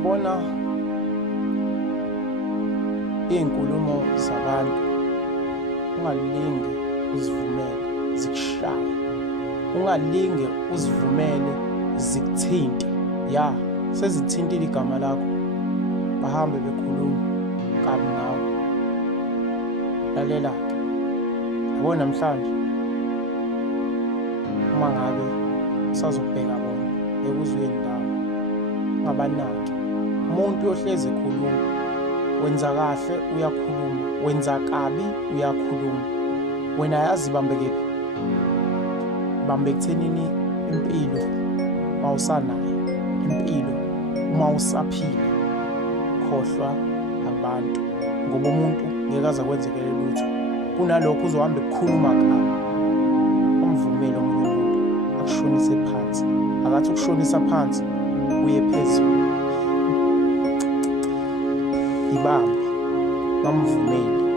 Yabona iy'nkulumo zabantu ungalinge uzivumele zikushaye, ungalinge uzivumele zikuthinte. Ya, sezithintile igama lakho, bahambe bekhuluma kabi ngawe. Lalela-ke, yabo namhlanje uma ngabe usazobheka bona bekuzwe ndawo, ungabanaki. Umuntu uyohlezi ekhuluma, wenza kahle uyakhuluma, wenza kabi uyakhuluma. Wena yazi ibambe kephi? Ibambe ekuthenini impilo mawusanayo, impilo uma usaphila, khohlwa abantu ngoba umuntu ngeke aze akwenzekele lutho. Kunalokho uzohambe ukukhuluma kabi, umvumele omunye umuntu akushonise phansi. Akathi ukushonisa phansi uye phezulu. Ibambe, ngamvumeli.